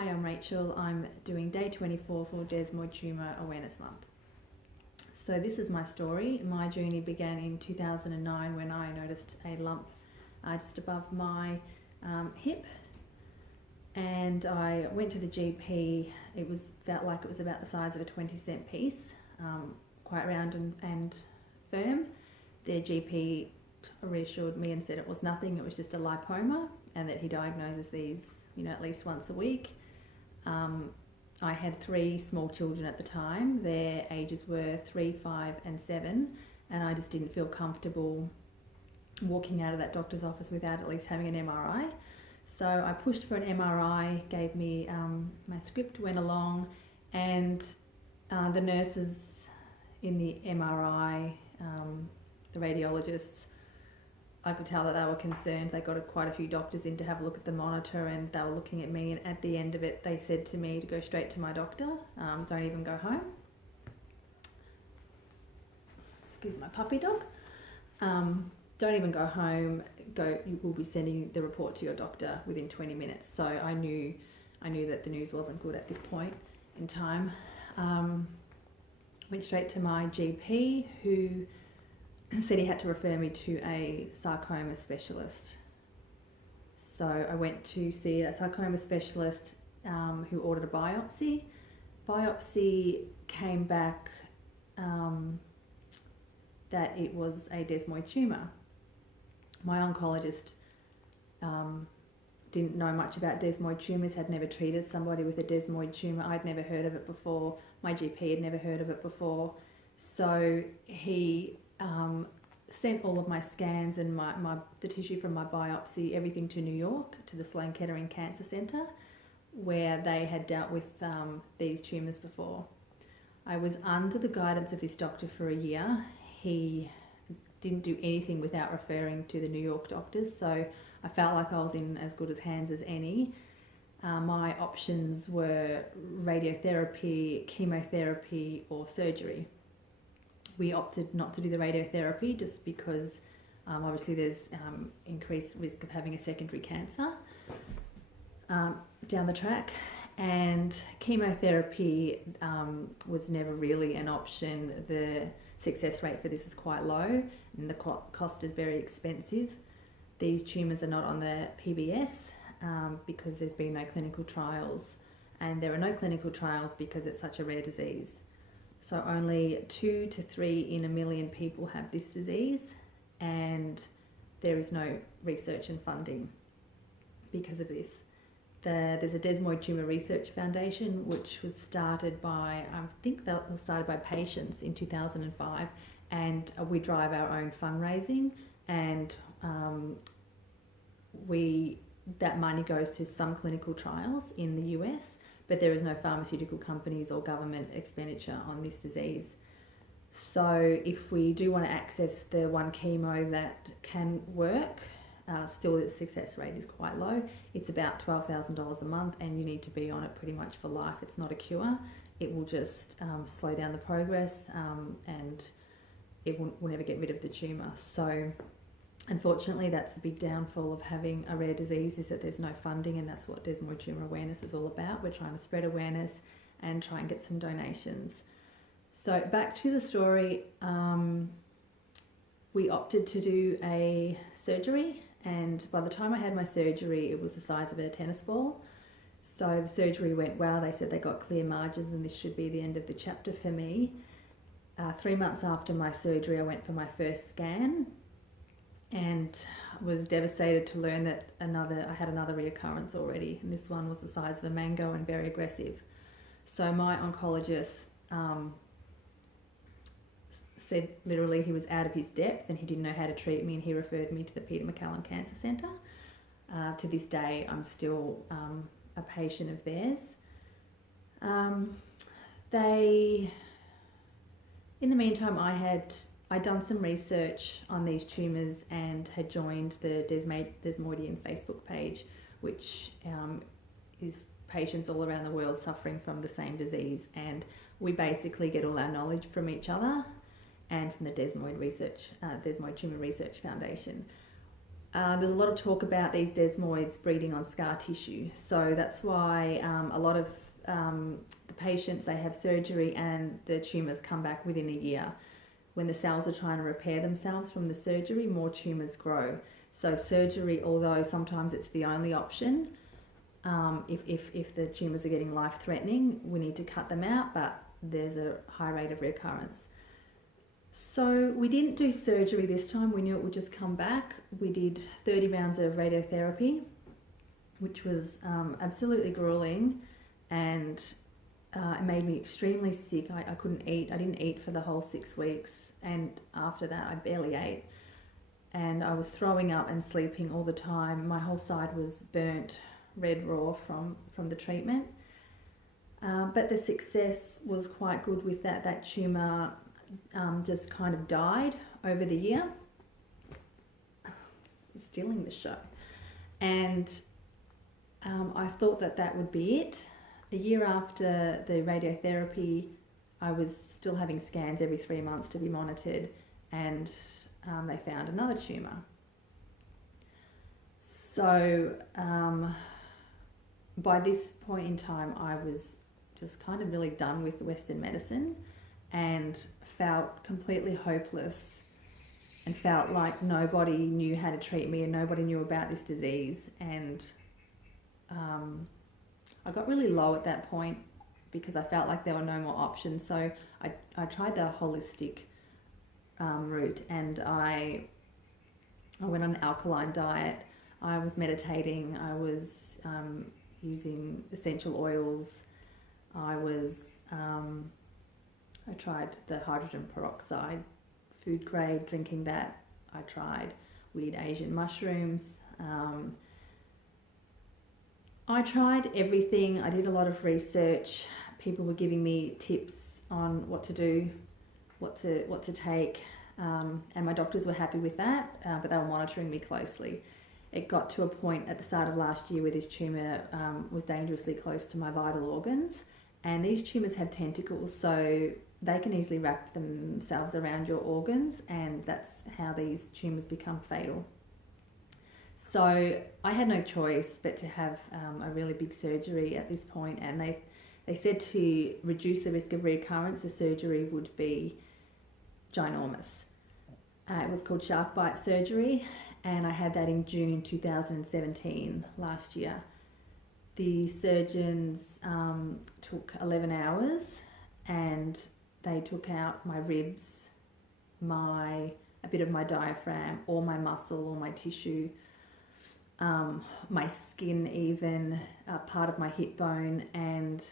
Hi, I'm Rachel. I'm doing day 24 for Desmoid Tumor Awareness Month. So this is my story. My journey began in 2009 when I noticed a lump just above my hip, and I went to the GP. Felt like it was about the size of a 20-cent piece, quite round and firm. The GP reassured me and said it was nothing, it was just a lipoma, and that he diagnoses these at least once a week. I had 3 small children at the time. Their ages were 3, 5 and 7, and I just didn't feel comfortable walking out of that doctor's office without at least having an MRI. So I pushed for an MRI, gave me my script, went along, and the nurses in the MRI, the radiologists, I could tell that they were concerned. They got quite a few doctors in to have a look at the monitor, and they were looking at me, and at the end of it they said to me to go straight to my doctor, don't even go home. Excuse my puppy dog. Don't even go home, you will be sending the report to your doctor within 20 minutes. So I knew that the news wasn't good at this point in time. Went straight to my GP, who said he had to refer me to a sarcoma specialist. So I went to see a sarcoma specialist who ordered a biopsy. Biopsy came back that it was a desmoid tumour. My oncologist didn't know much about desmoid tumours, had never treated somebody with a desmoid tumour. I'd never heard of it before. My GP had never heard of it before. So he sent all of my scans and the tissue from my biopsy, everything to New York, to the Sloan Kettering Cancer Centre, where they had dealt with these tumours before. I was under the guidance of this doctor for a year. He didn't do anything without referring to the New York doctors, so I felt like I was in as good as hands as any. My options were radiotherapy, chemotherapy or surgery. We opted not to do the radiotherapy just because obviously there's increased risk of having a secondary cancer down the track, and chemotherapy was never really an option. The success rate for this is quite low and the cost is very expensive. These tumours are not on the PBS because there's been no clinical trials, and there are no clinical trials because it's such a rare disease. So only 2 to 3 in a million people have this disease, and there is no research and funding because of this. There's a Desmoid Tumor Research Foundation, which was started by, I think that was started by patients in 2005, and we drive our own fundraising, and that money goes to some clinical trials in the US, but there is no pharmaceutical companies or government expenditure on this disease. So if we do want to access the one chemo that can work, still the success rate is quite low. It's about $12,000 a month, and you need to be on it pretty much for life. It's not a cure. It will just slow down the progress, and it will never get rid of the tumour. So unfortunately, that's the big downfall of having a rare disease, is that there's no funding, and that's what Desmoid Tumor Awareness is all about. We're trying to spread awareness and try and get some donations. So back to the story, we opted to do a surgery, and by the time I had my surgery, it was the size of a tennis ball. So the surgery went well. They said they got clear margins and this should be the end of the chapter for me. 3 months after my surgery, I went for my first scan, and was devastated to learn that I had another reoccurrence already, and this one was the size of a mango and very aggressive. So my oncologist said literally he was out of his depth and he didn't know how to treat me, and he referred me to the Peter MacCallum Cancer Centre. To this day, I'm still a patient of theirs. In the meantime, I'd done some research on these tumours and had joined the Desmoidian Facebook page, which is patients all around the world suffering from the same disease, and we basically get all our knowledge from each other and from the Desmoid Tumor Research Foundation. there's a lot of talk about these desmoids breeding on scar tissue. So that's why a lot of the patients, they have surgery and the tumours come back within a year. When the cells are trying to repair themselves from the surgery, more tumours grow. So surgery, although sometimes it's the only option, if the tumours are getting life-threatening, we need to cut them out, but there's a high rate of recurrence. So we didn't do surgery this time. We knew it would just come back. We did 30 rounds of radiotherapy, which was absolutely grueling, and it made me extremely sick. I couldn't eat. I didn't eat for the whole 6 weeks, and after that I barely ate. And I was throwing up and sleeping all the time. My whole side was burnt red raw from the treatment. But the success was quite good with that. That tumour just kind of died over the year. Stealing the show. And I thought that would be it. A year after the radiotherapy, I was still having scans every 3 months to be monitored, and they found another tumour. So by this point in time, I was just kind of really done with Western medicine and felt completely hopeless and felt like nobody knew how to treat me and nobody knew about this disease. And I got really low at that point because I felt like there were no more options. So I tried the holistic route, and I went on an alkaline diet. I was meditating. I was using essential oils. I tried the hydrogen peroxide, food grade, drinking that. I tried weird Asian mushrooms. I tried everything. I did a lot of research. People were giving me tips on what to do, what to take, and my doctors were happy with that, but they were monitoring me closely. It got to a point at the start of last year where this tumour was dangerously close to my vital organs, and these tumours have tentacles, so they can easily wrap themselves around your organs, and that's how these tumours become fatal. So I had no choice but to have a really big surgery at this point, and they said to reduce the risk of recurrence, the surgery would be ginormous. It was called shark bite surgery, and I had that in June 2017, last year. The surgeons took 11 hours, and they took out my ribs, a bit of my diaphragm, all my muscle, all my tissue, my skin even, part of my hip bone, and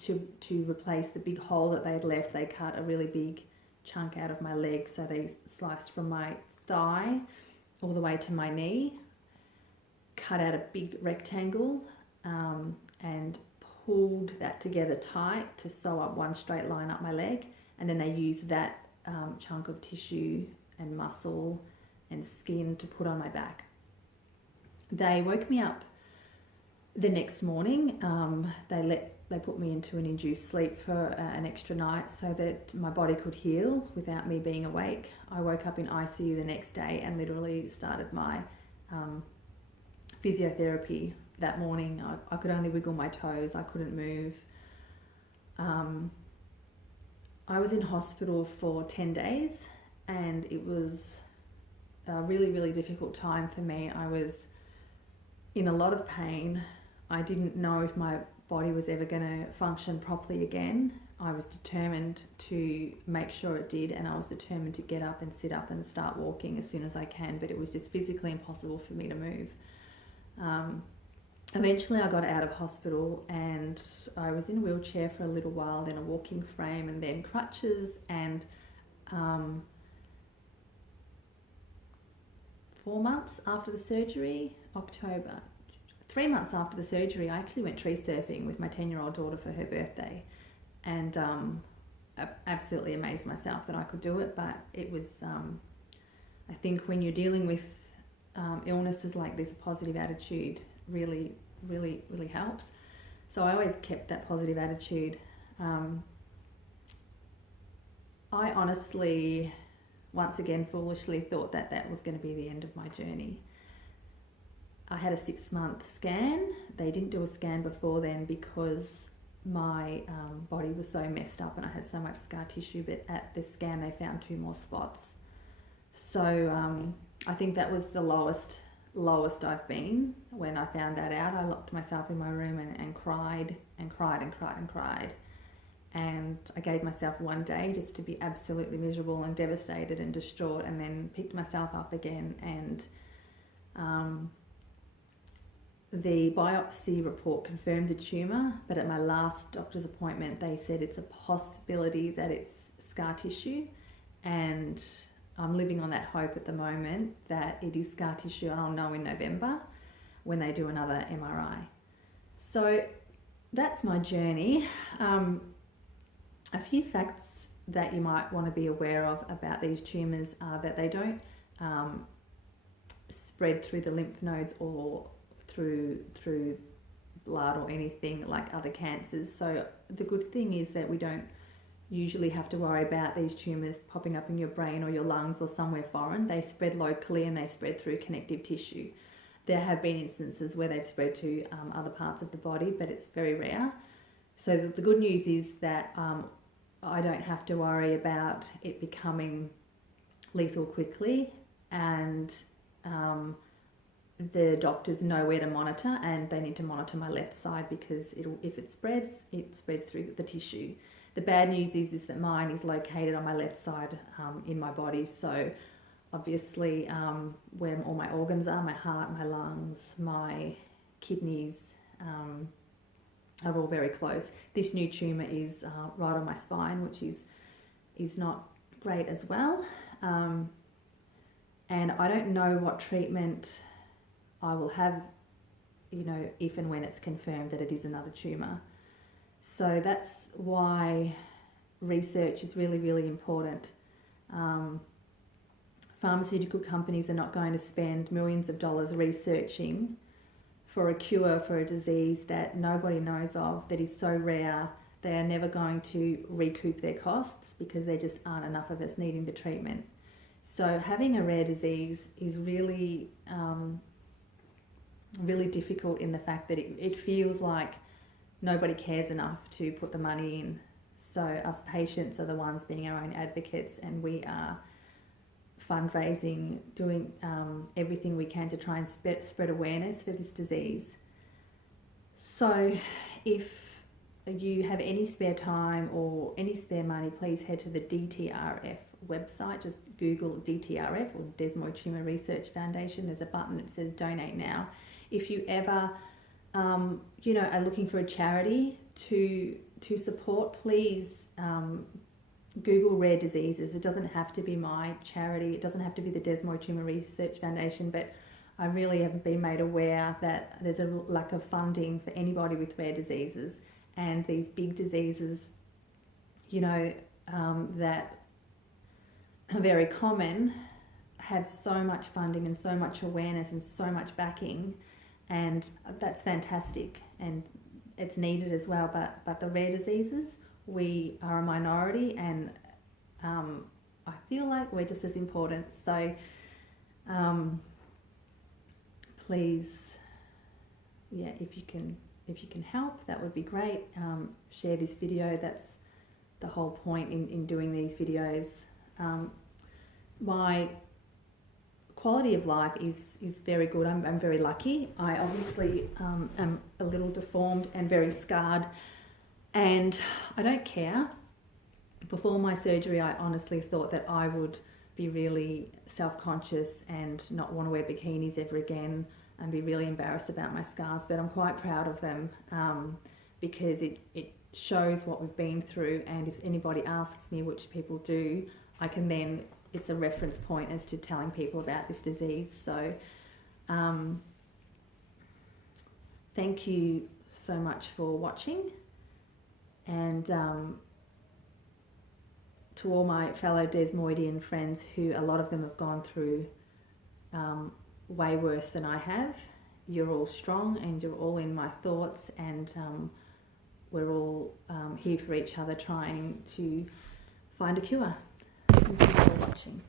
to replace the big hole that they'd left, they cut a really big chunk out of my leg. So they sliced from my thigh all the way to my knee, cut out a big rectangle, and pulled that together tight to sew up one straight line up my leg, and then they used that chunk of tissue and muscle and skin to put on my back. They woke me up the next morning. They put me into an induced sleep for an extra night so that my body could heal without me being awake. I woke up in ICU the next day and literally started my physiotherapy that morning. I could only wiggle my toes. I couldn't move. I was in hospital for 10 days, and it was a really, really difficult time for me. I was in a lot of pain. I didn't know if my body was ever going to function properly again. I was determined to make sure it did, and I was determined to get up and sit up and start walking as soon as I can, but it was just physically impossible for me to move. Eventually I got out of hospital, and I was in a wheelchair for a little while, then a walking frame, and then crutches, and 4 months after the surgery, 3 months after the surgery, I actually went tree surfing with my 10-year-old daughter for her birthday, and I absolutely amazed myself that I could do it. But it was, I think when you're dealing with illnesses like this, a positive attitude really, really, really helps. So I always kept that positive attitude. I honestly, once again, foolishly thought that was going to be the end of my journey. I had a 6-month scan. They didn't do a scan before then because my body was so messed up and I had so much scar tissue, but at the scan they found 2 more spots. So I think that was the lowest I've been. When I found that out, I locked myself in my room and cried and cried and cried and cried. And I gave myself one day just to be absolutely miserable and devastated and distraught, and then picked myself up again. And the biopsy report confirmed a tumour, but at my last doctor's appointment they said it's a possibility that it's scar tissue, and I'm living on that hope at the moment that it is scar tissue, and I'll know in November when they do another MRI. So that's my journey. A few facts that you might want to be aware of about these tumours are that they don't spread through the lymph nodes or through blood or anything like other cancers. So the good thing is that we don't usually have to worry about these tumours popping up in your brain or your lungs or somewhere foreign. They spread locally and they spread through connective tissue. There have been instances where they've spread to other parts of the body, but it's very rare. So the good news is that I don't have to worry about it becoming lethal quickly, and the doctors know where to monitor, and they need to monitor my left side because if it spreads through the tissue. The bad news is that mine is located on my left side in my body, so obviously where all my organs are, my heart, my lungs, my kidneys, are all very close. This new tumour is right on my spine, which is not great as well. And I don't know what treatment I will have, if and when it's confirmed that it is another tumour. So that's why research is really, really important. Pharmaceutical companies are not going to spend millions of dollars researching for a cure for a disease that nobody knows of, that is so rare. They are never going to recoup their costs because there just aren't enough of us needing the treatment. So having a rare disease is really, really difficult in the fact that it feels like nobody cares enough to put the money in. So us patients are the ones being our own advocates, and we are fundraising, doing everything we can to try and spread awareness for this disease. So if you have any spare time or any spare money, please head to the DTRF website. Just Google DTRF or Desmoid Tumor Research Foundation. There's a button that says donate now. If you ever are looking for a charity to support, please Google rare diseases. It doesn't have to be my charity, it doesn't have to be the Desmoid Tumor Research Foundation, but I really have been made aware that there's a lack of funding for anybody with rare diseases, and these big diseases, that are very common, have so much funding and so much awareness and so much backing, and that's fantastic and it's needed as well. But the rare diseases, we are a minority, and I feel like we're just as important. So please, if you can help, that would be great. Share this video. That's the whole point in doing these videos. My quality of life is very good. I'm very lucky. I obviously am a little deformed and very scarred, and I don't care. Before my surgery, I honestly thought that I would be really self-conscious and not want to wear bikinis ever again and be really embarrassed about my scars, but I'm quite proud of them because it shows what we've been through, and if anybody asks me, which people do, I can then, it's a reference point as to telling people about this disease. So thank you so much for watching, and to all my fellow Desmoidian friends, who a lot of them have gone through way worse than I have, you're all strong and you're all in my thoughts, and we're all here for each other, trying to find a cure. Thank you for watching.